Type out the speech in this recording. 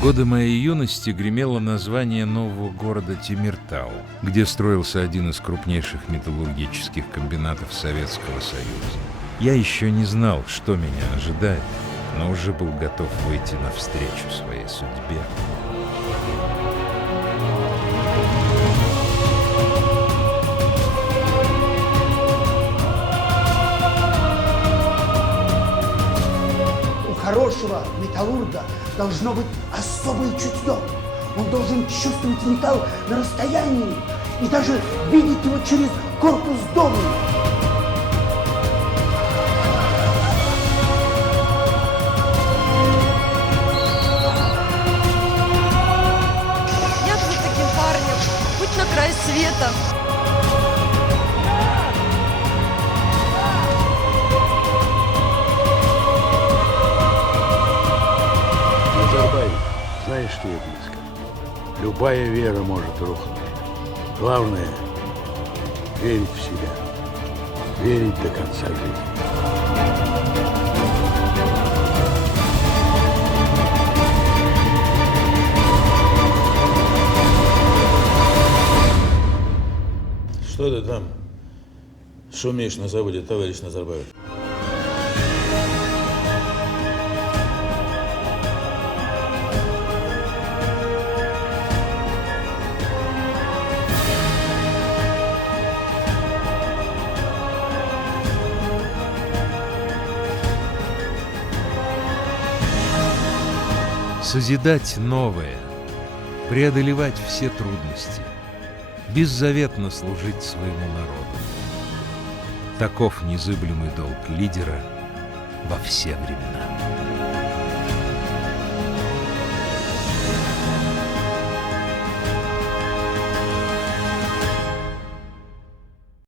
годы моей юности гремело название нового города Темиртау, где строился один из крупнейших металлургических комбинатов Советского Союза. Я еще не знал, что меня ожидает, но уже был готов выйти навстречу своей судьбе. У хорошего металлурга должно быть особое чутье. Он должен чувствовать металл на расстоянии и даже видеть его через корпус дома. Я буду таким парнем, путь на край света. Назарбаев, знаешь, что я тебе скажу? Любая вера может рухнуть. Главное — верить в себя. Верить до конца жизни. Что ты там шумишь на заводе, товарищ Назарбаев? Созидать новое, преодолевать все трудности, беззаветно служить своему народу. Таков незыблемый долг лидера во все времена.